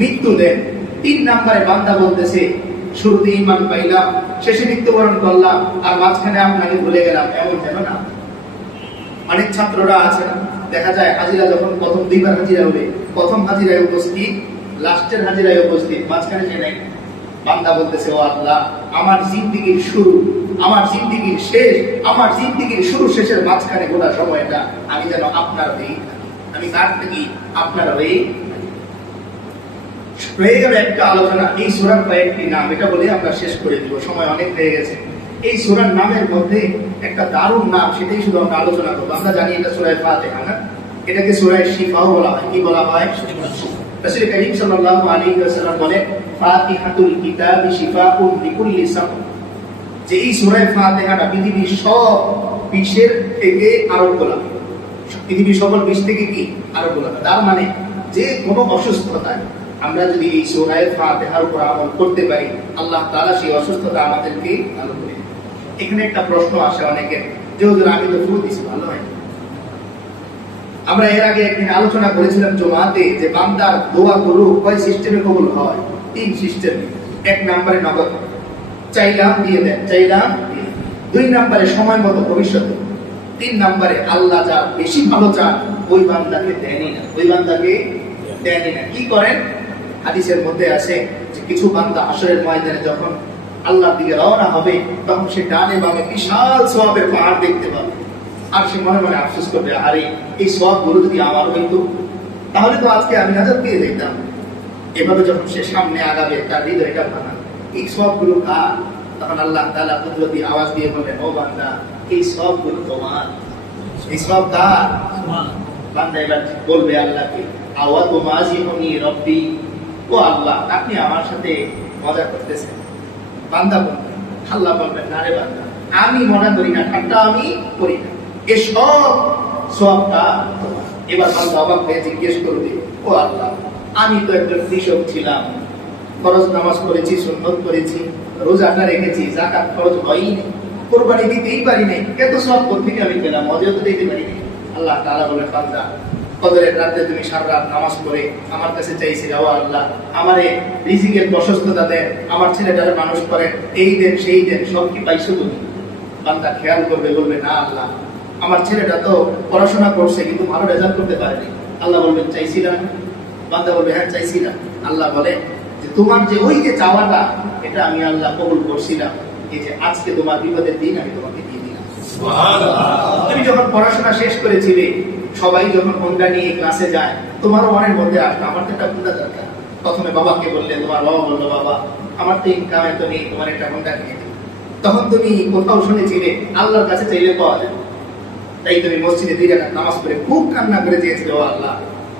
মৃত্যু দেন তিন নাম্বারে বান্দা বলতেছে শুরুতে ইমান পাইলাম, শেষে মৃত্যুবরণ করলাম, আর মাঝখানে আপনাকে ভুলে গেলাম। এমন যেন না? অনেক ছাত্ররা আছে না? দেখা যায় হাজিরা যখন প্রথম দুইবার হাজিরা হবে, প্রথম হাজিরায় উপস্থিত, লাস্টের হাজিরায় উপস্থিত, মাঝখানে যে নাই। বান্দা বলতেছে, ও আল্লাহ, আমার জিন্দিগির শুরু, আমার জিন্দিগির শেষ, আমার জিন্দিগির শুরু শেষের মাঝখানে গোটা সময়টা আমি যেন আপনার হয়েই আমি কার থাকি আপনার হয়েই হয়ে একটা আলোচনা এই সুরার কয়েকটি নাম, এটা বলে আমরা শেষ করে দিব, সময় অনেক হয়ে গেছে। এই সুরার নামের মধ্যে একটা দারুণ নাম, সেটাই শুধু আমরা আলোচনা করব। আমরা জানি এটা সুরায় না? এটাকে সুরায় শিফাও বলা হয়। কি বলা হয়? রাসূল করিম সাল্লাল্লাহু আলাইহি ওয়াসাল্লাম বলেন, ফাতিহাতুল কিতাবি শিফাউন লিকুল্লি সাকম যে এই সুরায় পৃথিবীর সব বিষের থেকে আরোগ্য লাভ পৃথিবীর সকল বিষ থেকে কি? আরোগ্য লাভ তার মানে যে কোনো অসুস্থতায় আমরা যদি এই সুরায় ফাতিহার উপর আমল করতে পারি, আল্লাহ তাআলা সেই অসুস্থতা আমাদেরকে ভালো করে এখানে একটা প্রশ্ন আসে অনেকের, যে, হুজুর, আমি তো ফুল দিছি, ভালো হয় আমরা এর আগে একদিন আলোচনা করেছিলাম জমাতে যে বান্দার দোয়া করু কয় সিস্টেমে কবুল হয়? তিন সিস্টেম। এক নম্বরে নগদ। চাইলাম, দিয়ে দেন। চাইলাম দুই নম্বরে সময় মতো ভবিষ্যতে তিন নম্বরে আল্লাহ যা বেশি ভালো চান, ওই বান্দাকে দেনই না। ওই বান্দাকে দেনই না। কি করেন? হাদিসের মধ্যে আছে যে কিছু বান্দা আসরের ময়দানে যখন আল্লাহর দিকে রওনা হবে তখন সে ডানে বামে বিশাল সওয়াবের পাহাড় দেখতে পাবে। আর সে মনে মনে আফসোস করবে আরে এই সবগুলো যদি আমার হইতো তাহলে তো আজকে আমি নাজাদ পেয়ে যেতাম। এভাবে যখন সে সামনে আগাবে তার হৃদয়টা ভাঙা। এই সবগুলো কার? তখন আল্লাহ তাআলা কুদরতি আওয়াজ দিয়ে বললেন ও বান্দা এই সবগুলো তোমার। এই সব কার? বান্দা এবার বলবে আল্লাহকে আওয়া তো মাঝি হনি রব্বি? ও আল্লাহ, আপনি আমার সাথে মজা করতেছেন। বান্দা বলবেন আল্লাহ বলবেন, না রে বান্দা, আমি করি না আমি করি না। সবটা এবার বান্দা অবাক হয়ে জিজ্ঞেস করবে, ও আল্লাহ, আমি তো একজন কৃষক ছিলাম খরচ নামাজ করেছি সুন্নত করেছি রোজাটা রেখেছি জাকাত খরচ হয়নি কোরবানি দিতেই পারি নাই, এত সব থেকে আমি পেলাম, মজাও তো দিতে পারি আল্লাহ তাআলা বলে বান্দা কদরের রাতে তুমি সারা নামাজ পড়ে আমার কাছে চাইছি, ও আল্লাহ, আমারে রিজিকের প্রশস্ততা দেন, আমার ছেলেটারে মানুষ করেন, এই দেন, সেই দেন, সব কি পাইছো তুমি? বান্দা খেয়াল করবে, বলবে, না আল্লাহ, আমার ছেলেটা তো পড়াশোনা করছে, কিন্তু ভালো রেজাল্ট করতে পারেনি। আল্লাহ বলবেন চাইছিলাম বান্দা বলবে হ্যাঁ চাইছিলাম আল্লাহ বলে, যে তোমার যে ওই যে চাওয়াটা, এটা আমি আল্লাহ কবুল করছিলাম এই যে আজকে তোমার বিপদের দিন, আমি তোমাকে তুমি যখন পড়াশোনা শেষ করেছিলে, সবাই যখন হোন্ডা নিয়ে ক্লাসে যায়, তোমারও মনের মধ্যে আসবে, আমার তো একটা হোন্ডা দরকার। প্রথমে বাবাকে বললে, তোমার বাবা বলল, বাবা, আমার তো ইনকাম এত নেই, তোমার একটা হোন্ডা কিনে তখন তুমি কোথাও শুনেছিলে, আল্লাহর কাছে চাইলে পাওয়া যায়। তাই তুমি মসজিদে দুই রাকাত নামাজ পড়ে খুব কান্না করে চেয়েছিলে, ও আল্লাহ,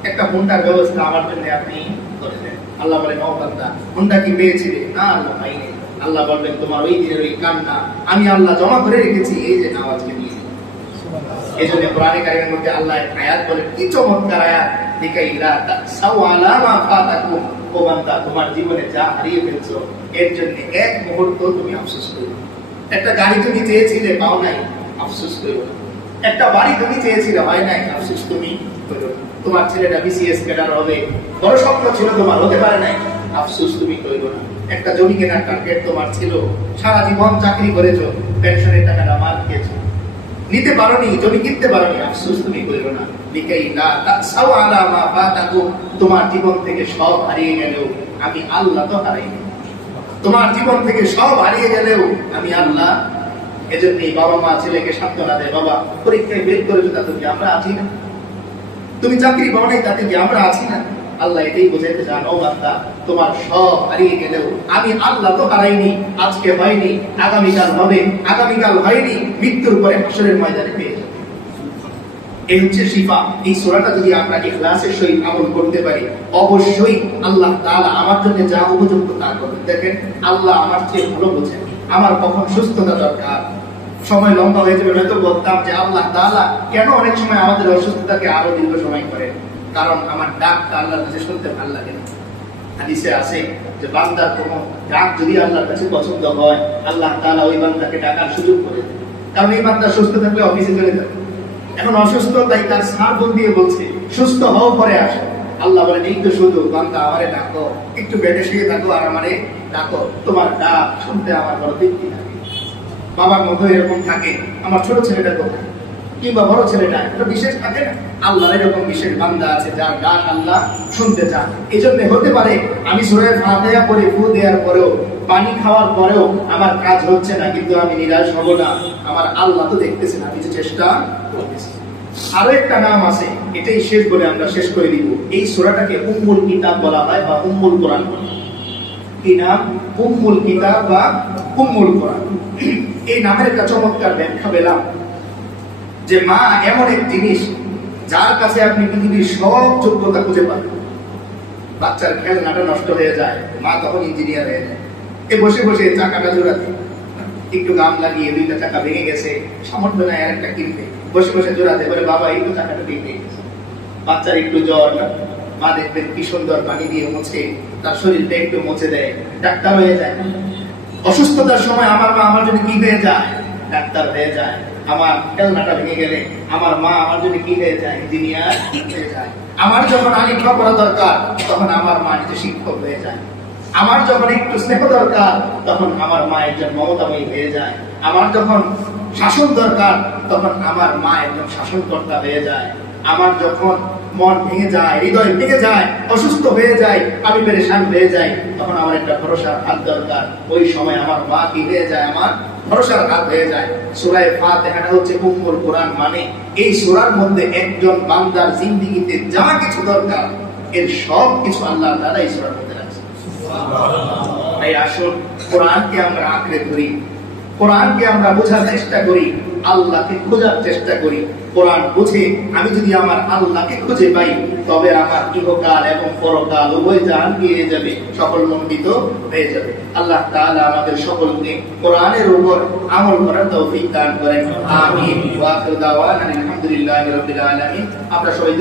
একটা হোন্ডার ব্যবস্থা আমার জন্য আপনি করে দেন। আল্লাহ বলেন ও বান্দা, হোন্ডা কি পেয়েছিলে? না আল্লাহ, পাইনি। আল্লাহ বলবেন, তোমার ওই দিনের ওই কান্না আমি আল্লাহ জমা করে রেখেছি, এই যে নামাজকে নিয়ে। এই জন্য মধ্যে আল্লাহ আয়াত কি চমৎকার আয়াত ও বান্দা তোমার জীবনে যা হারিয়ে ফেলছো, এর জন্য এক মুহূর্ত তুমি আফসোস করো। একটা গাড়ি তুমি চেয়েছিলে, পাও নাই, আফসোস করো। একটা বাড়ি তুমি চেয়েছিলে, হয় নাই, আফসোস তুমি করো। তোমার ছেলেটা বিসিএস হবে বড় স্বপ্ন ছিল তোমার, হতে পারে নাই, আফসোস তুমি করো না। একটা জমি কেনার টার্গেট তোমার ছিল। সারা জীবন চাকরি করেছ পেনশনের টাকাটা মার খেয়েছো নিতে পারোনি, জমি কিনতে পারোনি, আফসোস তুমি করো না। তাসাউ আলা মা তোমার জীবন থেকে সব হারিয়ে গেলেও আমি আল্লাহ তো তোমার জীবন থেকে সব হারিয়ে গেলেও আমি আল্লাহ। বাবা মা ছেলেকে সান্ত্বনা দেয়, বাবা, পরীক্ষায় বের করেছ তাতে কি আমরা আছি না? তুমি চাকরি পাও নাই তাতে কি আমরা আছি না? আল্লাহ এটাই বোঝাইতে চান, ও বান্দা, তোমার সব হারিয়ে গেলেও আমি আল্লাহ তো হারাইনি, আজকে হয়নি, আগামীকাল হবে, আগামীকাল হয়নি, মৃত্যুর পরে হাসরের ময়দানে পেয়ে। এই হচ্ছে শিফা। এই যদি আমরা ইখলাসের সহিত আমল করতে পারি, অবশ্যই আল্লাহ তাআলা আমার জন্য যা উপযুক্ত তা দেখেন, আল্লাহ আমার চেয়ে ভালো বোঝেন, আমার কখন সুস্থতা দরকার। সময় লম্বা হয়ে যাবে বলতাম যে আল্লাহ তাআলা কেন অনেক সময় আমাদের অসুস্থতাকে আরও দীর্ঘ সময় করেন কারণ আমার ডাকটা আল্লাহর কাছে শুনতে ভালো লাগে না। হাদিসে আছে যে বান্দার কোনো ডাক যদি আল্লাহর কাছে পছন্দ হয়, আল্লাহ তাআলা ওই বান্দাকে ডাকার সুযোগ করে দেন কারণ এই বান্দা সুস্থ থাকলে অফিসে চলে যাবে এখন অসুস্থ তাই তার স্মার্টফোন দিয়ে বলছে, সুস্থ হও, পরে আসো। আল্লাহ বলেন, এই তো শুধু বান্দা আমারে ডাকো। একটু বেডে শুয়ে থাকো আর আমারে ডাকো। তোমার ডাক শুনতে আমার বড় তৃপ্তি লাগে বাবার মতো এরকম থাকে। আমার ছোট ছেলেটা কোথায়? কিংবা বড় ছেলেটা, একটা বিশেষ থাকে না আল্লাহর এরকম বিশেষ বান্দা আছে যার ডাক আল্লাহ শুনতে চান। এই জন্য হতে পারে আমি সুরের ফাতেহা করে ফু দেওয়ার পরেও, পানি খাওয়ার পরেও আমার কাজ হচ্ছে না, কিন্তু আমি নিরাশ হব না। আমার আল্লাহ তো দেখতেছেন, আমি যে চেষ্টা করতেছি। আরও একটা নাম আছে, এটাই শেষ বলে আমরা শেষ করে দিব। এই সূরাটাকে উম্মুল কিতাব বলা হয় বা উম্মুল কোরআন বলা হয়। কি নাম? উম্মুল কিতাব বা উম্মুল কোরআন। এই নামের একটা চমৎকার ব্যাখ্যা পেলাম। যে মা এমন এক জিনিস যার কাছে আপনি পৃথিবীর সব যোগ্যতা খুঁজে পান। বাচ্চার খেলনাটা নষ্ট হয়ে যায়, মা তখন ইঞ্জিনিয়ার হয়ে যায়। এ বসে বসে চাকাটা জোড়াতে একটু গাম লাগিয়ে দুইটা চাকা ভেঙে গেছে সামর্থ্য নাই আর একটা কিনতে বসে বসে জোড়াতে বলে বাবা তো চাকাটা ভেঙে গেছে। বাচ্চার একটু জ্বর, মা দেখবেন কি সুন্দর পানি দিয়ে মুছে, তার শরীরটা একটু মুছে দেয়, ডাক্তার হয়ে যায়। অসুস্থতার সময় আমার মা আমার জন্য কি হয়ে যায়, ডাক্তার হয়ে যায়। আমার খেলনাটা ভেঙে গেলে আমার মা আমার জন্য কি হয়ে যায়? ইঞ্জিনিয়ার আমার যখন আলিফা পড়া দরকার, তখন আমার মা নিজে শিক্ষক হয়ে যায়। আমার যখন একটু স্নেহ দরকার, তখন আমার মা একজন মমতাময়ী হয়ে যায়। আমার যখন শাসন দরকার, তখন আমার মা একজন শাসনকর্তা হয়ে যায়। আমার যখন মন ভেঙে যায়, হৃদয় ভেঙে যায়, অসুস্থ হয়ে যায়, আমি পেরেশান হয়ে যাই, তখন আমার একটা ভরসার হাত দরকার। ওই সময় আমার মা কি হয়ে যায়? আমার ভরসার হাত হয়ে যায়। সুরায় ফাতিহাটা হচ্ছে উম্মুল কোরআন মানে এই সুরার মধ্যে একজন বান্দার জিন্দিগিতে যা কিছু দরকার, এর সব কিছু আল্লাহ তাআলা এই সুরার মধ্যে রাখছে। তাই আসুন, কোরআনকে আমরা আঁকড়ে ধরি। কোরআনকে আমরা বোঝার চেষ্টা করি। আল্লাহকে খোঁজার চেষ্টা করি। কোরআন বুঝে, আমি যদি আমার আল্লাহকে খুঁজে পাই, তবে আমার ইহকাল এবং পরকাল উভয় জাহান গিয়ে যাবে সকল মন্ডিত হয়ে যাবে। আল্লাহ তাআলা আমাদের সকলকে কোরআনের উপর আমল করার তৌফিক দান করেন। আমিন। ওয়া আখিরু সবাই